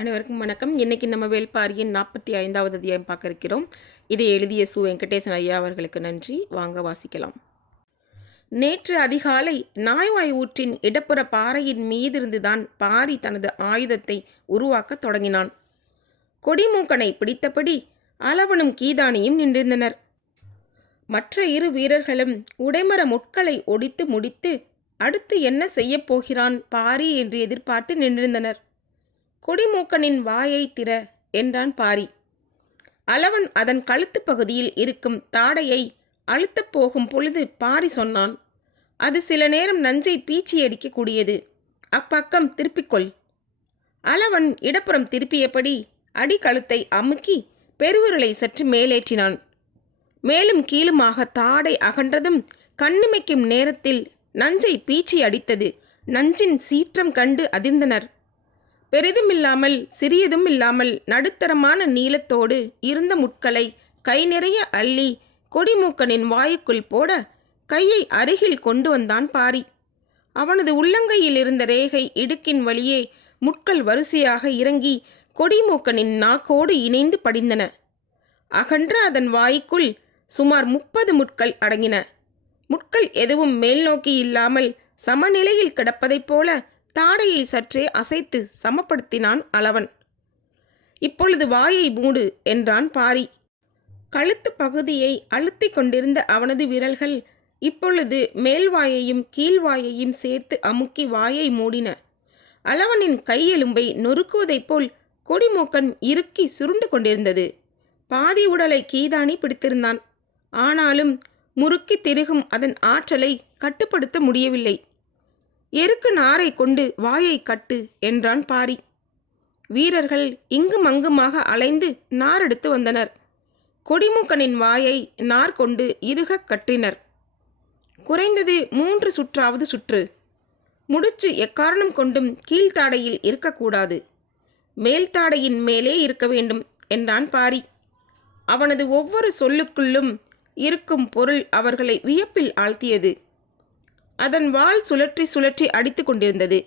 அனைவருக்கும் வணக்கம். இன்னைக்கு நம்ம வேல்பாரியின் நாற்பத்தி ஐந்தாவது அத்தியாயம் பார்க்க இருக்கிறோம். இதை எழுதிய சு. வெங்கடேசன் ஐயா அவர்களுக்கு நன்றி. வாங்க வாசிக்கலாம். நேற்று அதிகாலை நாய்வாய் ஊற்றின் இடப்புற பாறையின் மீதிருந்துதான் பாரி தனது ஆயுதத்தை உருவாக்கத் தொடங்கினான். கொடிமூக்கனை பிடித்தபடி அளவனும் கீதானியும் நின்றிருந்தனர். மற்ற இரு வீரர்களும் உடைமர முட்களை ஒடித்து முடித்து அடுத்து என்ன செய்யப் போகிறான் பாரி என்று எதிர்பார்த்து நின்றிருந்தனர். குடிமூக்கனின் வாயை திற என்றான் பாரி. அளவன் அதன் கழுத்து பகுதியில் இருக்கும் தாடையை அழுத்தப் போகும் பொழுது பாரி சொன்னான் அது சில நேரம் நஞ்சை பீச்சி அடிக்கக்கூடியது அப்பக்கம் திருப்பிக்கொள் அளவன் இடப்புறம் திருப்பியபடி அடிக்கழுத்தை அமுக்கி பெருவிரலை சற்று மேலேற்றினான். மேலும் கீழுமாக தாடை அகன்றதும் கண்ணிமைக்கும் நேரத்தில் நஞ்சை பீச்சி அடித்தது. நஞ்சின் சீற்றம் கண்டு அதிர்ந்தனர். பெரிதுமில்லாமல் சிறியதும் இல்லாமல் நடுத்தரமான நீளத்தோடு இருந்த முட்களை கை நிறைய அள்ளி கொடிமூக்கனின் வாயுக்குள் போட கையை அருகில் கொண்டு வந்தான் பாரி. அவனது உள்ளங்கையில் இருந்த ரேகை இடுக்கின் வழியே முட்கள் வரிசையாக இறங்கி கொடிமூக்கனின் நாக்கோடு இணைந்து படிந்தன. அகன்ற அதன் வாய்க்குள் சுமார் முப்பது முட்கள் அடங்கின. முட்கள் எதுவும் மேல் நோக்கி இல்லாமல் சமநிலையில் கிடப்பதைப் போல தாடையை சற்றே அசைத்து சமப்படுத்தினான் அளவன். இப்பொழுது வாயை மூடு என்றான் பாரி. கழுத்து பகுதியை அழுத்திக் கொண்டிருந்த அவனது விரல்கள் இப்பொழுது மேல்வாயையும் கீழ்வாயையும் சேர்த்து அமுக்கி வாயை மூடின. அளவனின் கையெலும்பை நொறுக்குவதைப் போல் கொடிமூக்கன் இறுக்கி சுருண்டு கொண்டிருந்தது. பாதி உடலை கீதானி பிடித்திருந்தான். ஆனாலும் முறுக்கி திருகும் அதன் ஆற்றலை கட்டுப்படுத்த முடியவில்லை. எருக்கு நாரை கொண்டு வாயை கட்டு என்றான் பாரி. வீரர்கள் இங்கும் அங்குமாக அலைந்து நார் எடுத்து வந்தனர். கொடிமூக்கனின் வாயை நார் கொண்டு இருகக் கற்றினர். குறைந்தது மூன்று சுற்றாவது சுற்று. முடிச்சு எக்காரணம் கொண்டும் கீழ்த்தாடையில் இருக்கக்கூடாது. மேல்தாடையின் மேலே இருக்க வேண்டும் என்றான் பாரி. அவனது ஒவ்வொரு சொல்லுக்குள்ளும் இருக்கும் பொருள் அவர்களை வியப்பில் ஆழ்த்தியது. அதன் வால் சுழற்றி சுழற்றி அடித்து கொண்டிருந்தது.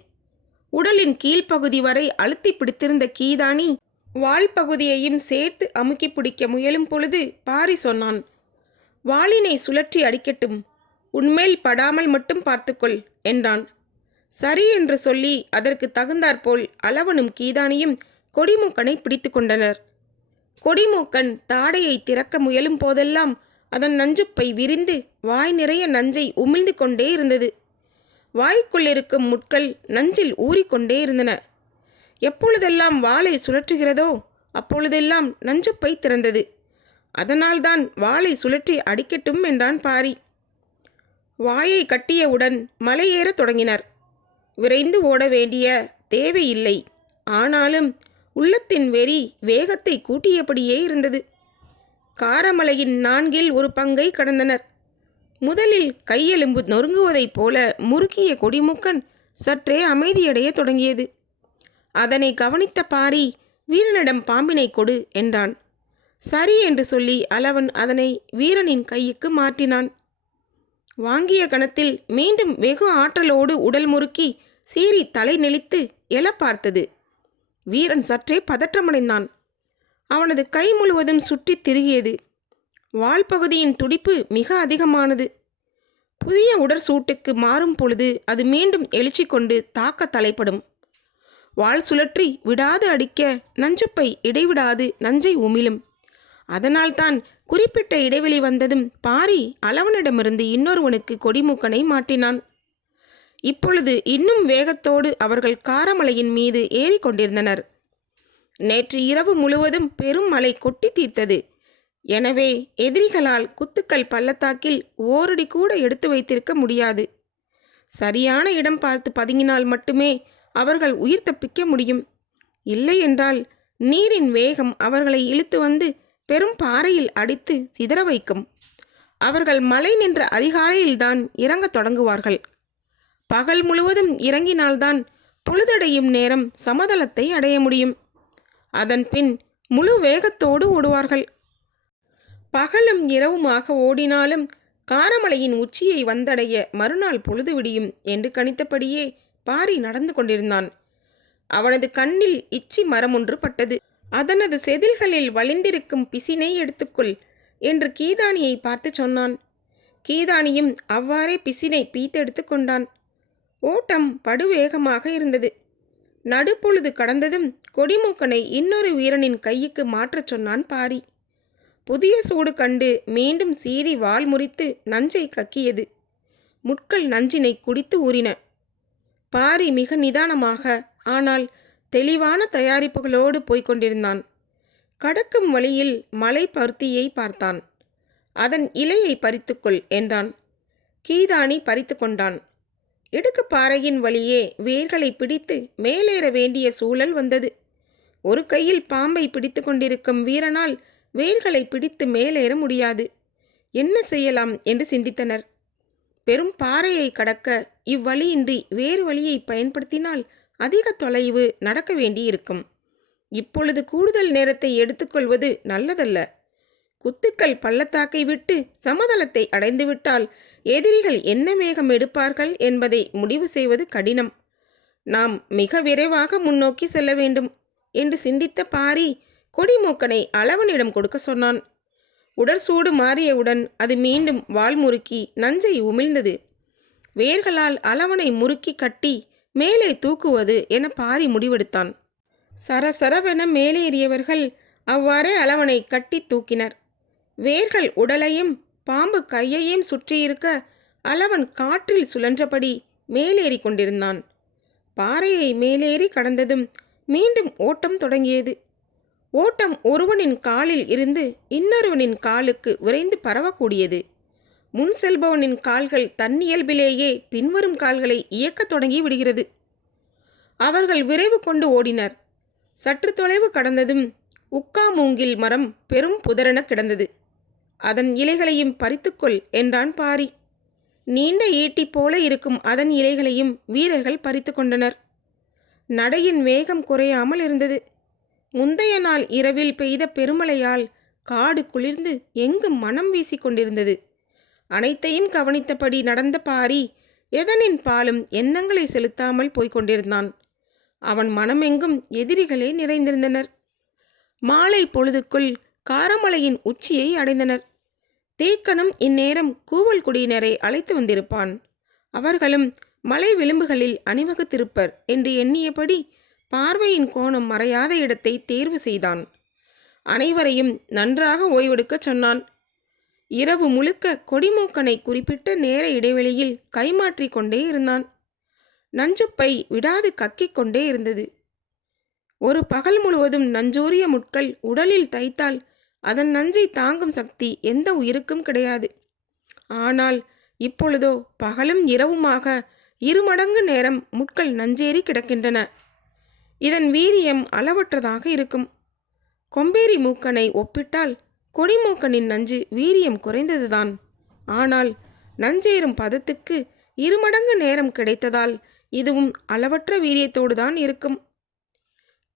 உடலின் கீழ்ப்பகுதி வரை அழுத்தி பிடித்திருந்த கீதானி வால் பகுதியையும் சேர்த்து அமுக்கி பிடிக்க முயலும் பொழுது பாரி சொன்னான் வாளினை சுழற்றி அடிக்கட்டும் உன்மேல் படாமல் மட்டும் பார்த்துக்கொள் என்றான். சரி என்று சொல்லி அதற்கு தகுந்தாற்போல் அளவனும் கீதானியும் கொடிமூக்கனை பிடித்து கொண்டனர். கொடிமூக்கன் தாடையை திறக்க முயலும் போதெல்லாம் அதன் நஞ்சுப்பை விரிந்து வாய் நிறைய நஞ்சை உமிழ்ந்து கொண்டே இருந்தது. வாய்க்குள்ளிருக்கும் முட்கள் நஞ்சில் ஊறிக்கொண்டே இருந்தன. எப்பொழுதெல்லாம் வாளை சுழற்றுகிறதோ அப்பொழுதெல்லாம் நஞ்சுப்பை திறந்தது. அதனால்தான் வாளை சுழற்றி அடிக்கட்டும் என்றான் பாரி. வாயை கட்டியவுடன் மலையேறத் தொடங்கினர். விரைந்து ஓட வேண்டிய தேவையில்லை. ஆனாலும் உள்ளத்தின் வெறி வேகத்தை கூட்டியபடியே இருந்தது. காரமலையின் நான்கில் ஒரு பங்கை கடந்தனர். முதலில் கையெலும்பு நொறுங்குவதைப் போல முறுக்கிய கொடிமுக்கன் சற்றே அமைதியடைய தொடங்கியது. அதனை கவனித்த பாரி வீரனிடம் பாம்பினை கொடு என்றான். சரி என்று சொல்லி அளவன் அதனை வீரனின் கைக்கு மாற்றினான். வாங்கிய கணத்தில் மீண்டும் வெகு ஆற்றலோடு உடல் முறுக்கி சீறி தலை நெளித்து எழ பார்த்தது. வீரன் சற்றே பதற்றமடைந்தான். அவனது கை முழுவதும் சுற்றித் திருகியது. வால்பகுதியின் துடிப்பு மிக அதிகமானது. புதிய உடற்சூட்டுக்கு மாறும் பொழுது அது மீண்டும் எழுச்சி கொண்டு தாக்க தலைப்படும். வாள் சுழற்றி விடாது அடிக்க நஞ்சுப்பை இடைவிடாது நஞ்சை உமிழும். அதனால்தான் குறிப்பிட்ட இடைவெளி வந்ததும் பாரி அளவனிடமிருந்து இன்னொருவனுக்கு கொடிமூக்கனை மாட்டினான். இப்பொழுது இன்னும் வேகத்தோடு அவர்கள் காரமலையின் மீது ஏறிக்கொண்டிருந்தனர் நேற்று இரவு முழுவதும் பெரும் மழை கொட்டி தீர்த்தது. எனவே எதிரிகளால் குத்துக்கள் பள்ளத்தாக்கில் ஓரடி கூட எடுத்து வைத்திருக்க முடியாது. சரியான இடம் பார்த்து பதுங்கினால் மட்டுமே அவர்கள் உயிர் தப்பிக்க முடியும். இல்லை என்றால் நீரின் வேகம் அவர்களை இழுத்து வந்து பெரும் பாறையில் அடித்து சிதற வைக்கும். அவர்கள் மலை நின்ற அதிகாலையில்தான் இறங்க தொடங்குவார்கள். பகல் முழுவதும் இறங்கினால்தான் பொழுதடையும் நேரம் சமதளத்தை அடைய முடியும். அதன் பின் முழு வேகத்தோடு ஓடுவார்கள். பகலும் இரவுமாக ஓடினாலும் காரமலையின் உச்சியை வந்தடைய மறுநாள் பொழுது விடியும் என்று கணித்தபடியே பாரி நடந்து கொண்டிருந்தான். அவனது கண்ணில் இச்சி மரம் ஒன்று பட்டது. அதனது செதில்களில் வழிந்திருக்கும் பிசினை எடுத்துக்கொள் என்று கீதானியை பார்த்து சொன்னான். கீதானியும் அவ்வாறே பிசினை பீத்தெடுத்து கொண்டான். ஓட்டம் படுவேகமாக இருந்தது. நடுப்பொழுது கடந்ததும் கொடிமூக்கனை இன்னொரு வீரனின் கையுக்கு மாற்றச் சொன்னான் பாரி. புதிய சூடு கண்டு மீண்டும் சீறி வால் முறித்து நஞ்சை கக்கியது. முட்கள் நஞ்சினை குடித்து ஊறின. பாரி மிக நிதானமாக ஆனால் தெளிவான தயாரிப்புகளோடு போய்க் கொண்டிருந்தான். கடக்கும் வழியில் மலை பருத்தியை பார்த்தான். அதன் இலையை பறித்துக்கொள் என்றான். கீதானி பறித்து கொண்டான். இடுக்கு பாறையின் வழியே வேர்களை பிடித்து மேலேற வேண்டிய சூழல் வந்தது. ஒரு கையில் பாம்பை பிடித்து கொண்டிருக்கும் வீரனால் வேர்களை பிடித்து மேலேற முடியாது. என்ன செய்யலாம்? என்று சிந்தித்தனர். பெரும் பாறையை கடக்க இவ்வழியின்றி வேறு வழியை பயன்படுத்தினால் அதிக தொலைவு நடக்க வேண்டியிருக்கும். இப்பொழுது கூடுதல் நேரத்தை எடுத்துக்கொள்வது நல்லதல்ல. குத்துக்கள் பள்ளத்தாக்கை விட்டு சமதளத்தை அடைந்துவிட்டால் எதிரிகள் என்ன வேகம் எடுப்பார்கள் என்பதை முடிவு செய்வது கடினம். நாம் மிக விரைவாக முன்னோக்கி செல்ல வேண்டும். என்று சிந்தித்த பாரி கொடிமூக்கனை அளவனிடம் கொடுக்க சொன்னான். உடற்சூடு மாறியவுடன் அது மீண்டும் வால் முறுக்கி நஞ்சை உமிழ்ந்தது. வேர்களால் அளவனை முறுக்கி கட்டி மேலே தூக்குவது என பாரி முடிவெடுத்தான். சரசரவென மேலேறியவர்கள் அவ்வாறே அளவனை கட்டி தூக்கினர். வேர்கள் உடலையும் பாம்பு கையையும் சுற்றியிருக்க அளவன் காற்றில் சுழன்றபடி மேலேறி கொண்டிருந்தான். பாறையை மேலேறி கடந்ததும் மீண்டும் ஓட்டம் தொடங்கியது. ஓட்டம் ஒருவனின் காலில் இருந்து இன்னொருவனின் காலுக்கு விரைந்து பரவக்கூடியது. முன் செல்பவனின் கால்கள் தன்னியல்பிலேயே பின்வரும் கால்களை இயக்கத் தொடங்கி விடுகிறது. அவர்கள் விரைவு கொண்டு ஓடினர். சற்று தொலைவு கடந்ததும் உக்கா மூங்கில் மரம் பெரும் புதரென கிடந்தது. அதன் இலைகளையும் பறித்துக்கொள் என்றான் பாரி. நீண்ட ஈட்டி போல இருக்கும் அதன் இலைகளையும் வீரர்கள் பறித்து கொண்டனர். நடையின் வேகம் குறையாமல் இருந்தது. முந்தைய நாள் இரவில் பெய்த பெருமழையால் காடு குளிர்ந்து எங்கும் மனம் வீசிக்கொண்டிருந்தது அனைத்தையும் கவனித்தபடி நடந்த பாரி எதனின் பாலும் எண்ணங்களை செலுத்தாமல் போய்க் கொண்டிருந்தான். அவன் மனமெங்கும் எதிரிகளே நிறைந்திருந்தனர். மாலை பொழுதுக்குள் காரமலையின் உச்சியை அடைந்தனர். தேக்கனும் இந்நேரம் கூவல் குடியினரை அழைத்து வந்திருப்பான். அவர்களும் மலை விளிம்புகளில் அணிவகுத்திருப்பர் என்று எண்ணியபடி பார்வையின் கோணம் மறையாத இடத்தை தேர்வு செய்தான். அனைவரையும் நன்றாக ஓய்வெடுக்கச் சொன்னான். இரவு முழுக்க கொடிமூக்கனை குறிப்பிட்ட நேர இடைவெளியில் கைமாற்றி கொண்டே இருந்தான். நஞ்சுப்பை விடாது கக்கிக் கொண்டே இருந்தது. ஒரு பகல் முழுவதும் நஞ்சூரிய முட்கள் உடலில் தைத்தால் அதன் நஞ்சை தாங்கும் சக்தி எந்த உயிருக்கும் கிடையாது. ஆனால் இப்பொழுதோ பகலும் இரவுமாக இருமடங்கு நேரம் முட்கள் நஞ்சேறி கிடக்கின்றன. இதன் வீரியம் அளவற்றதாக இருக்கும். கொம்பேரி மூக்கனை ஒப்பிட்டால் கொடிமூக்கனின் நஞ்சு வீரியம் குறைந்ததுதான். ஆனால் நஞ்சேறும் பதத்துக்கு இருமடங்கு நேரம் கிடைத்ததால் இதுவும் அளவற்ற வீரியத்தோடு தான் இருக்கும்.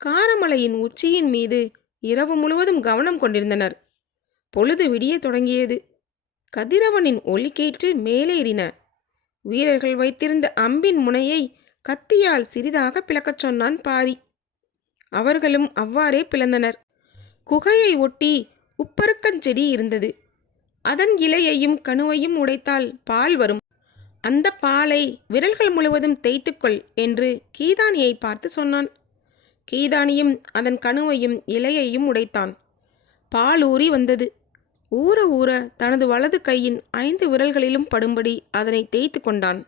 காரமலையின் உச்சியின் மீது இரவு முழுவதும் கவனம் கொண்டிருந்தனர். பொழுது விடிய தொடங்கியது. கதிரவனின் ஒளிக்கேற்று மேலேறின. வீரர்கள் வைத்திருந்த அம்பின் முனையை கத்தியால் சிறிதாக பிளக்கச் சொன்னான் பாரி. அவர்களும் அவ்வாறே பிளந்தனர். குகையை ஒட்டி உப்பருக்கஞ்செடி இருந்தது. அதன் இலையையும் கணுவையும் உடைத்தால் பால் வரும். அந்த பாலை விரல்கள் முழுவதும் தேய்த்துக்கொள் என்று கீதானியை பார்த்து சொன்னான். கீதானியும் அதன் கணுவையும் இலையையும் உடைத்தான். பால் ஊறி வந்தது. ஊற ஊற தனது வலது கையின் ஐந்து விரல்களிலும் படும்படி அதனை தேய்த்து கொண்டான்.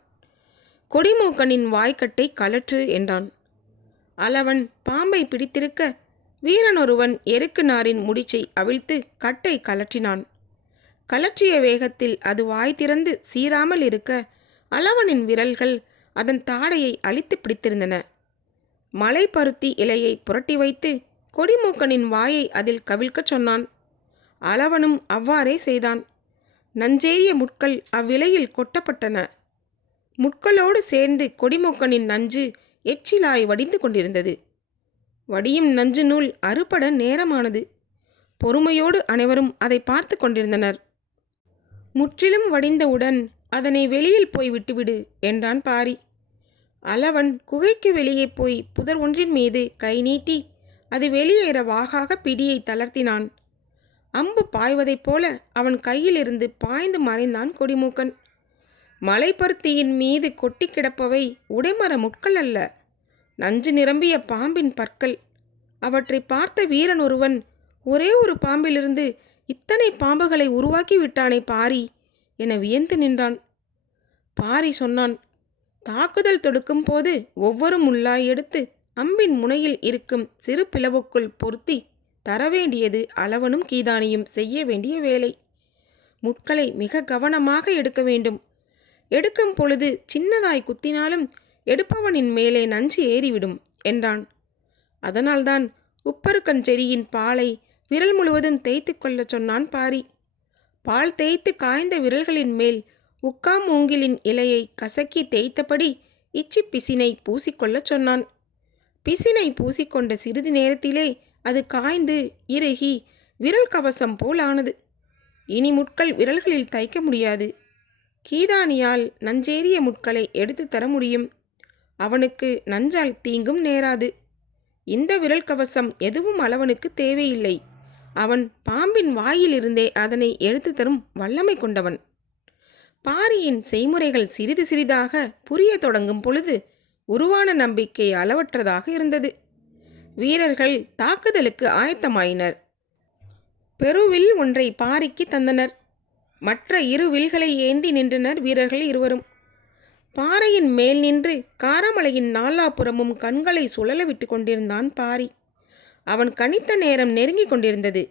கொடிமூக்கனின் வாய்க்கட்டை கலற்று என்றான். அளவன் பாம்பை பிடித்திருக்க வீரனொருவன் எருக்கு நாரின் முடிச்சை அவிழ்த்து கட்டை கலற்றினான். கலற்றிய வேகத்தில் அது வாய் திறந்து சீராமல் இருக்க அளவனின் விரல்கள் அதன் தாடையை அழித்து பிடித்திருந்தன. மலை பருத்தி இலையை புரட்டி வைத்து கொடிமூக்கனின் வாயை அதில் கவிழ்க்கச் சொன்னான். அளவனும் அவ்வாறே செய்தான். நஞ்சேறிய முட்கள் அவ்விலையில் கொட்டப்பட்டன. முட்களோடு சேர்ந்து கொடிமொக்கனின் நஞ்சு எச்சிலாய் வடிந்து கொண்டிருந்தது. வடியும் நஞ்சு நூல் அறுபட நேரமானது. பொறுமையோடு அனைவரும் அதை பார்த்து கொண்டிருந்தனர். முற்றிலும் வடிந்தவுடன் அதனை வெளியில் போய் விட்டுவிடு என்றான் பாரி. அளவன் குகைக்கு வெளியே போய் புதர் ஒன்றின் மீது கை நீட்டி அது வெளியேற வாகாக பிடியை தளர்த்தினான். அம்பு பாய்வதைப் போல அவன் கையிலிருந்து பாய்ந்து மறைந்தான் கொடிமூக்கன். மலைப்பருத்தியின் மீது கொட்டி கிடப்பவை உடைமர முட்கள் அல்ல. நஞ்சு நிரம்பிய பாம்பின் பற்கள். அவற்றை பார்த்த வீரன் ஒருவன் ஒரே ஒரு பாம்பிலிருந்து இத்தனை பாம்புகளை உருவாக்கி விட்டானே பாரி என வியந்து நின்றான். பாரி சொன்னான் தாக்குதல் தொடுக்கும் போது ஒவ்வொரு முள்ளாய் எடுத்து அம்பின் முனையில் இருக்கும் சிறு பிளவுக்குள் பொருத்தி தரவேண்டியது அளவனும் கீதானியும் செய்ய வேண்டிய வேலை. முட்களை மிக கவனமாக எடுக்க வேண்டும். எடுக்கும் பொழுது சின்னதாய் குத்தினாலும் எடுப்பவனின் மேலே நஞ்சு ஏறிவிடும் என்றான். அதனால்தான் உப்பருக்கன் செடியின் பாலை விரல் முழுவதும் தேய்த்து கொள்ளச் சொன்னான் பாரி. பால் தேய்த்து காய்ந்த விரல்களின் மேல் உக்கா மூங்கிலின் இலையை கசக்கி தேய்த்தபடி இச்சி பிசினை பூசிக்கொள்ளச் சொன்னான். பிசினை பூசிக்கொண்ட சிறிது நேரத்திலே அது காய்ந்து இறுகி விரல் கவசம் போல் ஆனது. இனி முட்கள் விரல்களில் தைக்க முடியாது. கீதானியால் நஞ்சேறிய முட்களை எடுத்து தர முடியும். அவனுக்கு நஞ்சால் தீங்கும் நேராது. இந்த விரல் கவசம் எதுவும் அளவனுக்கு தேவையில்லை. அவன் பாம்பின் வாயிலிருந்தே அதனை எடுத்து தரும் வல்லமை கொண்டவன். பாரியின் செய்முறைகள் சிறிது சிறிதாக புரிய தொடங்கும் பொழுது உருவான நம்பிக்கை அளவற்றதாக இருந்தது. வீரர்கள் தாக்குதலுக்கு ஆயத்தமாயினர். பெருவில் ஒன்றை பாரிக்கு தந்தனர். மற்ற இரு வில்களை ஏந்தி நின்றனர் வீரர்கள் இருவரும். பாறையின் மேல் நின்று காரமலையின் நாலாபுறமும் கண்களை சுழல விட்டு கொண்டிருந்தான் பாரி. அவன் கணித்த நேரம் நெருங்கிக் கொண்டிருந்தது.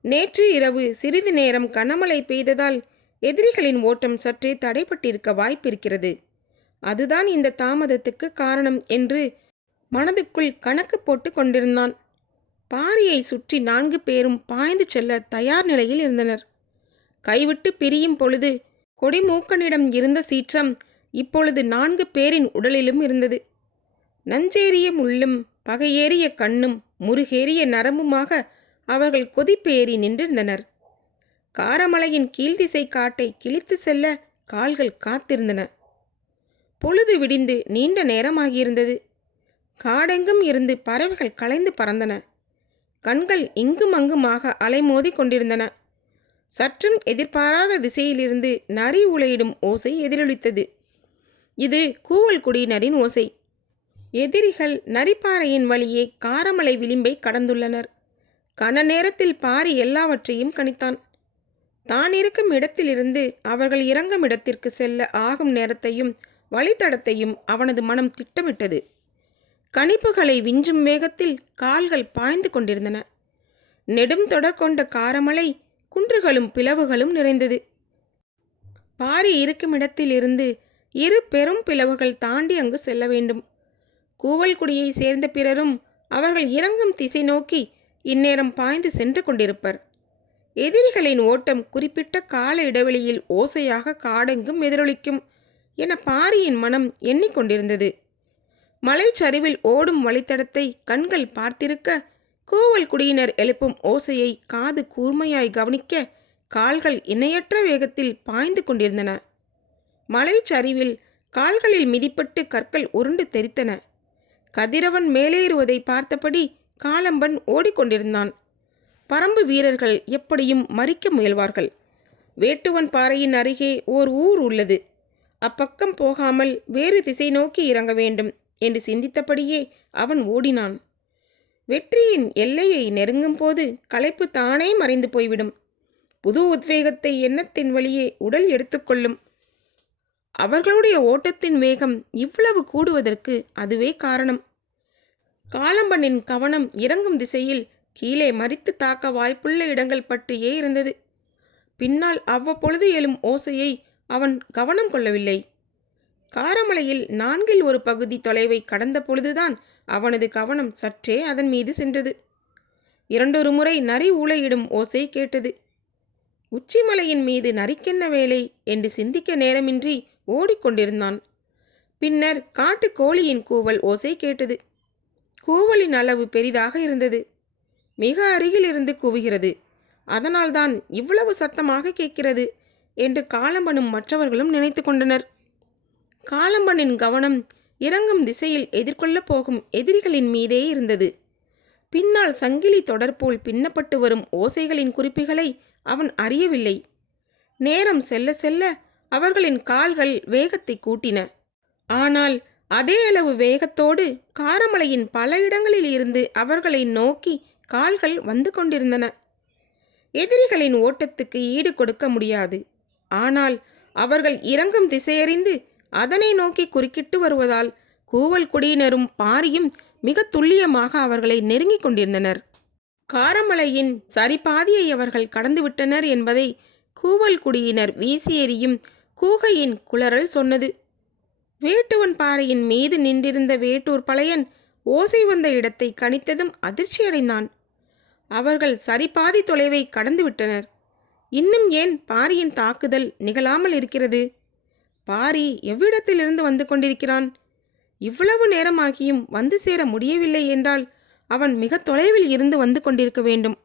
நேற்று இரவு சிறிது நேரம் கனமழை பெய்ததால் எதிரிகளின் ஓட்டம் சற்றே தடைப்பட்டிருக்க வாய்ப்பிருக்கிறது. அதுதான் இந்த தாமதத்துக்கு காரணம் என்று மனதுக்குள் கணக்கு போட்டு கொண்டிருந்தான். பாரியை சுற்றி நான்கு பேரும் பாய்ந்து செல்ல தயார் நிலையில் இருந்தனர். கைவிட்டு பிரியும் பொழுது கொடிமூக்கனிடம் இருந்த சீற்றம் இப்பொழுது நான்கு பேரின் உடலிலும் இருந்தது. நஞ்சேறிய முள்ளும் பகையேறிய கண்ணும் முருகேறிய நரம்புமாக அவர்கள் கொதிப்பேறி நின்றிருந்தனர். காரமலையின் கீழ்திசை காட்டை கிழித்து செல்ல கால்கள் காத்திருந்தன. பொழுது விடிந்து நீண்ட நேரமாகியிருந்தது. காடெங்கும் இருந்து பறவைகள் கலைந்து பறந்தன. கண்கள் இங்கும் அங்குமாக அலைமோதி கொண்டிருந்தன. சற்றும் எதிர்பாராத திசையிலிருந்து நரி உலையிடும் ஓசை எதிரொலித்தது. இது கூவல் குடியினரின் ஓசை. எதிரிகள் நரிப்பாறையின் வழியே காரமலை விளிம்பை கடந்துள்ளனர். கன நேரத்தில் பாரி எல்லாவற்றையும் கணித்தான். தான் இருக்கும் இடத்திலிருந்து அவர்கள் இறங்கும் இடத்திற்கு செல்ல ஆகும் நேரத்தையும் வழித்தடத்தையும் அவனது மனம் திட்டமிட்டது. கணிப்புகளை விஞ்சும் வேகத்தில் கால்கள் பாய்ந்து கொண்டிருந்தன. நெடும் தொடர் கொண்ட காரமலை குன்றுகளும் பிளவுகளும் நிறைந்தது. பாரி இருக்கும் இடத்திலிருந்து இரு பெரும் பிளவுகள் தாண்டி அங்கு செல்ல வேண்டும். கூவல்குடியை சேர்ந்த பிறரும் அவர்கள் இறங்கும் திசை நோக்கி இந்நேரம் பாய்ந்து சென்று கொண்டிருப்பர். எதிரிகளின் ஓட்டம் குறிப்பிட்ட கால இடைவெளியில் ஓசையாக காடெங்கும் எதிரொலிக்கும் என பாரியின் மனம் எண்ணிக்கொண்டிருந்தது. மலைச்சரிவில் ஓடும் வழித்தடத்தை கண்கள் பார்த்திருக்க கூவல் குடியினர் எழுப்பும் ஓசையை காது கூர்மையாய் கவனிக்க கால்கள் இணையற்ற வேகத்தில் பாய்ந்து கொண்டிருந்தன. மலைச்சரிவில் கால்களில் மிதிப்பட்டு கற்கள் உருண்டு தெரித்தன. கதிரவன் மேலேறுவதை பார்த்தபடி காலம்பன் ஓடிக்கொண்டிருந்தான். பரம்பு வீரர்கள் எப்படியும் மறிக்க முயல்வார்கள். வேட்டுவன் பாறையின் அருகே ஓர் ஊர் உள்ளது. அப்பக்கம் போகாமல் வேறு திசை நோக்கி இறங்க வேண்டும். என்று சிந்தித்தபடியே அவன் ஓடினான். வெற்றியின் எல்லையை நெருங்கும் போது களைப்பு தானே மறைந்து போய்விடும். புது உத்வேகத்தை எண்ணத்தின் வழியே உடல் எடுத்துக்கொள்ளும் அவர்களுடைய ஓட்டத்தின் வேகம் இவ்வளவு கூடுவதற்கு அதுவே காரணம். காலம்பனின் கவனம் இறங்கும் திசையில் கீழே மறித்து தாக்க வாய்ப்புள்ள இடங்கள் பற்றியே இருந்தது. பின்னால் அவ்வப்பொழுது எழும் ஓசையை அவன் கவனம் கொள்ளவில்லை. காரமலையில் நான்கில் ஒரு பகுதி தொலைவை கடந்த பொழுதுதான் அவனது கவனம் சற்றே அதன் மீது சென்றது. இரண்டொரு முறை நரி ஊழையிடும் ஓசை கேட்டது. உச்சிமலையின் மீது நரிக்கென்ன வேலை என்று சிந்திக்க நேரமின்றி ஓடிக்கொண்டிருந்தான். பின்னர் காட்டு கோழியின் கூவல் ஓசை கேட்டது. கூவலின் அளவு பெரிதாக இருந்தது. மிக அருகில் இருந்து கூவுகிறது. அதனால்தான் இவ்வளவு சத்தமாக கேட்கிறது என்று காலம்பனும் மற்றவர்களும் நினைத்து கொண்டனர். காலம்பனின் கவனம் இறங்கும் திசையில் எதிர்கொள்ளப் போகும் எதிரிகளின் மீதே இருந்தது. பின்னால் சங்கிலி தொடர்போல் பின்னப்பட்டு வரும் ஓசைகளின் குறிப்புகளை அவன் அறியவில்லை. நேரம் செல்ல செல்ல அவர்களின் கால்கள் வேகத்தை கூட்டின. ஆனால் அதே அளவு வேகத்தோடு காரமலையின் பல இடங்களில் இருந்து அவர்களை நோக்கி கால்கள் வந்து கொண்டிருந்தன. எதிரிகளின் ஓட்டத்துக்கு ஈடு கொடுக்க முடியாது. ஆனால் அவர்கள் இறங்கும் திசையறிந்து அதனை நோக்கி குறுக்கிட்டு வருவதால் கூவல் குடியினரும் பாரியும் மிக துல்லியமாக அவர்களை நெருங்கிக் கொண்டிருந்தனர். காரமலையின் சரிபாதியை அவர்கள் கடந்துவிட்டனர் என்பதை கூவல் குடியினர் வீசி எறியும் கூகையின் குளறல் சொன்னது. வேட்டுவன் பாறையின் மீது நின்றிருந்த வேட்டூர் பழையன் ஓசை வந்த இடத்தை கணித்ததும் அதிர்ச்சியடைந்தான் அவர்கள் சரிபாதி தொலைவை கடந்துவிட்டனர் இன்னும் ஏன் பாரியின் தாக்குதல் நிகழாமல் இருக்கிறது? பாரி எவ்விடத்திலிருந்து வந்து கொண்டிருக்கிறான்? இவ்வளவு நேரமாகியும் வந்து சேர முடியவில்லை என்றால் அவன் மிக தொலைவில் இருந்து வந்து கொண்டிருக்க வேண்டும்.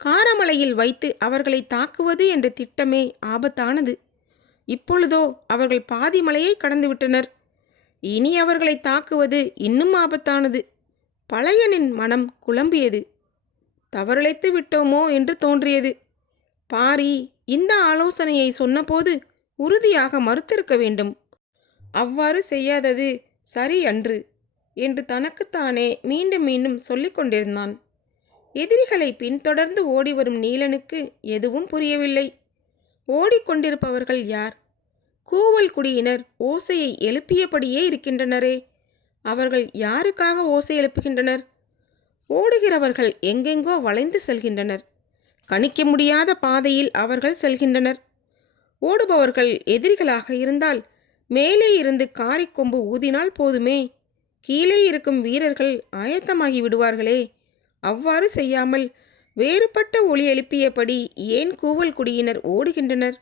காரமலையில் வைத்து அவர்களை தாக்குவது என்ற திட்டமே ஆபத்தானது. இப்பொழுதோ அவர்கள் பாதி மலையை கடந்துவிட்டனர். இனி அவர்களை தாக்குவது இன்னும் ஆபத்தானது. பழையனின் மனம் குழம்பியது. தவறிழைத்து விட்டோமோ என்று தோன்றியது. பாரி இந்த ஆலோசனையை சொன்னபோது உறுதியாக மறுத்திருக்க வேண்டும். அவ்வாறு செய்யாதது சரி அன்று என்று தனக்குத்தானே மீண்டும் மீண்டும் சொல்லிக் கொண்டிருந்தான். எதிரிகளை பின்தொடர்ந்து ஓடி வரும் நீலனுக்கு எதுவும் புரியவில்லை. ஓடிக்கொண்டிருப்பவர்கள் யார்? கூவல் குடியினர் ஓசையை எழுப்பியபடியே இருக்கின்றனரே. அவர்கள் யாருக்காக ஓசை எழுப்புகின்றனர்? ஓடுகிறவர்கள் எங்கெங்கோ வளைந்து செல்கின்றனர். கணிக்க முடியாத பாதையில் அவர்கள் செல்கின்றனர். ஓடுபவர்கள் எதிரிகளாக இருந்தால் மேலே இருந்து காரிக்கொம்பு ஊதினால் போதுமே. கீழே இருக்கும் வீரர்கள் ஆயத்தமாகி விடுவார்களே. அவ்வாறு செய்யாமல் வேறுபட்ட ஒளி எழுப்பியபடி ஏன் கூவல் குடியினர் ஓடுகின்றனர்?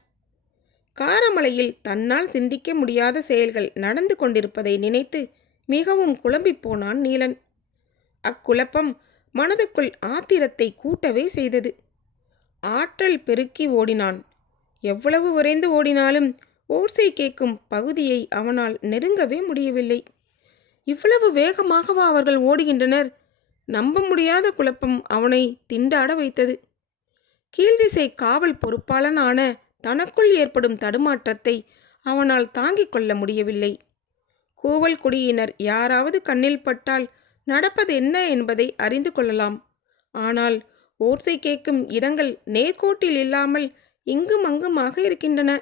காரமலையில் தன்னால் சிந்திக்க முடியாத செயல்கள் நடந்து கொண்டிருப்பதை நினைத்து மிகவும் குழம்பிப்போனான் நீலன். அக்குழப்பம் மனதுக்குள் ஆத்திரத்தை கூட்டவே செய்தது. ஆற்றல் பெருக்கி ஓடினான். எவ்வளவு விரைந்து ஓடினாலும் ஓசை கேட்கும் பகுதியை அவனால் நெருங்கவே முடியவில்லை. இவ்வளவு வேகமாகவா அவர்கள் ஓடுகின்றனர்? நம்ப முடியாத குழப்பம் அவனை திண்டாட வைத்தது. கீழ்திசை காவல் பொறுப்பாளனான தனக்குள் ஏற்படும் தடுமாற்றத்தை அவனால் தாங்கிக் கொள்ள முடியவில்லை. கூவல் குடியினர் யாராவது கண்ணில் பட்டால் நடப்பது என்ன என்பதை அறிந்து கொள்ளலாம். ஆனால் ஓர்சை கேட்கும் இடங்கள் நேர்கோட்டில் இல்லாமல் இங்கும் அங்குமாக இருக்கின்றன.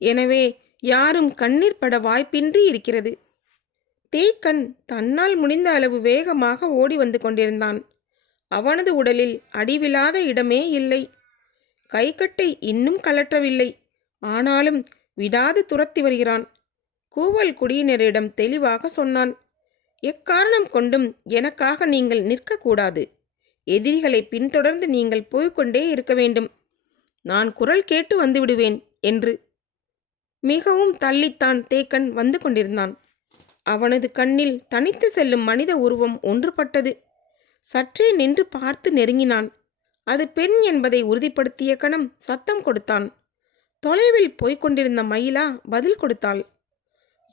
எனவே யாரும் கண்ணீர் பட வாய்ப்பின்றி இருக்கிறது. தேக்கன் தன்னால் முடிந்த அளவு வேகமாக ஓடி வந்து கொண்டிருந்தான். அவனது உடலில் அடிவில்லாத இடமே இல்லை. கைக்கட்டை இன்னும் கலற்றவில்லை. ஆனாலும் விடாது துரத்தி வருகிறான். கூவல் குடியினரிடம் தெளிவாக சொன்னான். எக்காரணம் கொண்டும் எனக்காக நீங்கள் நிற்கக்கூடாது. எதிரிகளை பின்தொடர்ந்து நீங்கள் போய்க்கொண்டே இருக்க வேண்டும். நான் குரல் கேட்டு வந்துவிடுவேன் என்று. மிகவும் தள்ளித்தான் தேக்கன் வந்து கொண்டிருந்தான். அவனது கண்ணில் தனித்து செல்லும் மனித உருவம் ஒன்றுபட்டது. சற்றே நின்று பார்த்து நெருங்கினான். அது பெண் என்பதை உறுதிப்படுத்திய கணம் சத்தம் கொடுத்தான். தொலைவில் போய்க் கொண்டிருந்த மயிலா பதில் கொடுத்தாள்.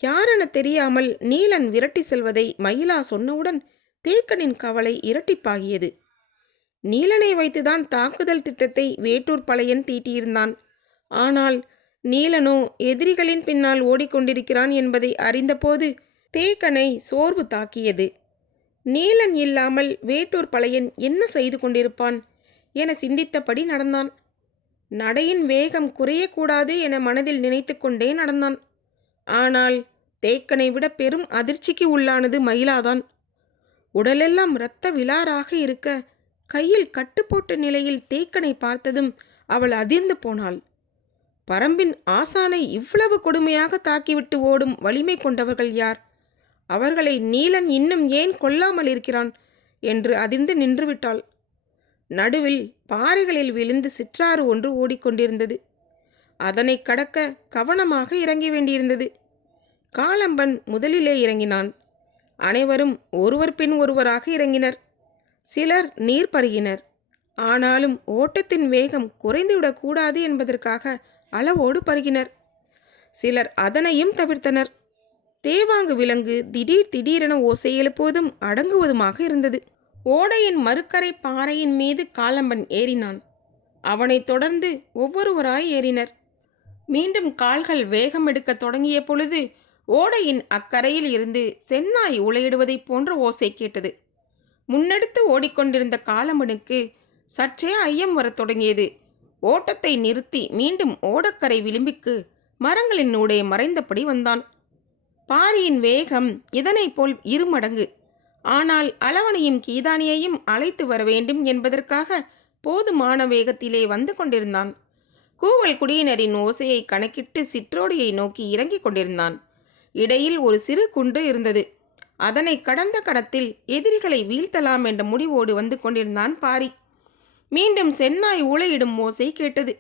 யாரென தெரியாமல் நீலன் விரட்டி செல்வதை மயிலா சொன்னவுடன் தேக்கனின் கவலை இரட்டிப்பாகியது. நீலனை வைத்துதான் தாக்குதல் திட்டத்தை வேட்டூர் பழையன் தீட்டியிருந்தான். ஆனால் நீலனோ எதிரிகளின் பின்னால் ஓடிக்கொண்டிருக்கிறான் என்பதை அறிந்தபோது தேக்கனை சோர்வு தாக்கியது. நீலன் இல்லாமல் வேட்டூர் பழையன் என்ன செய்து கொண்டிருப்பான் என சிந்தித்தபடி நடந்தான். நடையின் வேகம் குறையக்கூடாது என மனதில் நினைத்து கொண்டே நடந்தான். ஆனால் தேக்கனை விட பெரும் அதிர்ச்சிக்கு உள்ளானது மயிலாதான். உடலெல்லாம் இரத்த விலாராக இருக்க கையில் கட்டுப்போட்ட நிலையில் தேக்கனை பார்த்ததும் அவள் அதிர்ந்து போனாள். பரம்பின் ஆசானை இவ்வளவு கொடுமையாக தாக்கிவிட்டு ஓடும் வலிமை கொண்டவர்கள் யார்? அவர்களை நீலன் இன்னும் ஏன் கொல்லாமல் இருக்கிறான்? என்று அதிர்ந்து நின்றுவிட்டாள். நடுவில் பாறைகளில் விழுந்து சிற்றாறு ஒன்று ஓடிக்கொண்டிருந்தது. அதனை கடக்க கவனமாக இறங்கி வேண்டியிருந்தது. காலம்பன் முதலிலே இறங்கினான். அனைவரும் ஒருவர் பின் ஒருவராக இறங்கினர். சிலர் நீர் பருகினர் ஆனாலும் ஓட்டத்தின் வேகம் குறைந்துவிடக்கூடாது என்பதற்காக அளவோடு பருகினர். சிலர் அதனையும் தவிர்த்தனர். தேவாங்கு விலங்கு திடீர் திடீரென ஓசை எழுப்புவதும் அடங்குவதுமாக இருந்தது. ஓடையின் மறுக்கரை பாறையின் மீது காலம்பன் ஏறினான். அவனைத் தொடர்ந்து ஒவ்வொருவராய் ஏறினர். மீண்டும் கால்கள் வேகம் எடுக்கத் தொடங்கிய பொழுது ஓடையின் அக்கரையில் இருந்து செந்நாய் உளையிடுவதைப் போன்ற ஓசை கேட்டது. முன்னெடுத்து ஓடிக்கொண்டிருந்த காலமனுக்கு சற்றே ஐயம் வரத் தொடங்கியது. ஓட்டத்தை நிறுத்தி மீண்டும் ஓடக்கரை விளிம்புக்கு மரங்களின் ஊடே மறைந்தபடி வந்தான். பாரியின் வேகம் இதனைப் போல் இருமடங்கு ஆனால் அளவனையும் கீதானியையும் அழைத்து வர வேண்டும் என்பதற்காக போதுமான வேகத்திலே வந்து கொண்டிருந்தான். கூவல் குடியினரின் ஓசையை கணக்கிட்டு சிற்றோடியை நோக்கி இறங்கிக் கொண்டிருந்தான். இடையில் ஒரு சிறு குன்று இருந்தது. அதனை கடந்த கடத்தில் எதிரிகளை வீழ்த்தலாம் என்ற முடிவோடு வந்து கொண்டிருந்தான் பாரி. மீண்டும் சென்னாய் ஊழையிடும் ஓசை கேட்டது.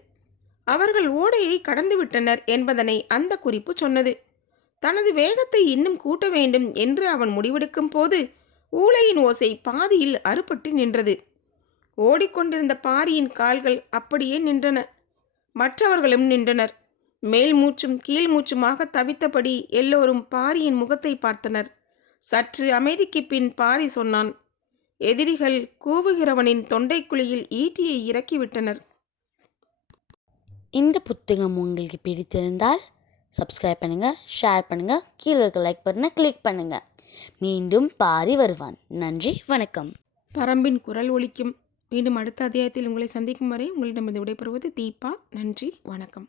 அவர்கள் ஓடையை கடந்துவிட்டனர் என்பதனை அந்த குறிப்பு சொன்னது. தனது வேகத்தை இன்னும் கூட்ட வேண்டும் என்று அவன் முடிவெடுக்கும் போது ஊழையின் ஓசை பாதியில் அறுபட்டு நின்றது. ஓடிக்கொண்டிருந்த பாரியின் கால்கள் அப்படியே நின்றன. மற்றவர்களும் நின்றனர். மேல் மூச்சும் கீழ் மூச்சுமாக தவித்தபடி எல்லோரும் பாரியின் முகத்தை பார்த்தனர். சற்று அமைதிக்கு பின் பாரி சொன்னான் எதிரிகள் கூவுகிறவனின் தொண்டைக்குழியில் ஈட்டியை இறக்கிவிட்டனர். இந்த புத்தகம் உங்களுக்கு பிடித்திருந்தால் சப்ஸ்கிரைப் பண்ணுங்கள் ஷேர் பண்ணுங்கள் கீழே இருக்க லைக் பட்டனை கிளிக் பண்ணுங்கள் மீண்டும் பாரி வருவான். நன்றி வணக்கம். பரம்பின் குரல் ஒலிக்கும். மீண்டும் அடுத்த அத்தியாயத்தில் உங்களை சந்திக்கும் வரை உங்களிடமிருந்து விடைபெறுவது தீபா. நன்றி வணக்கம்.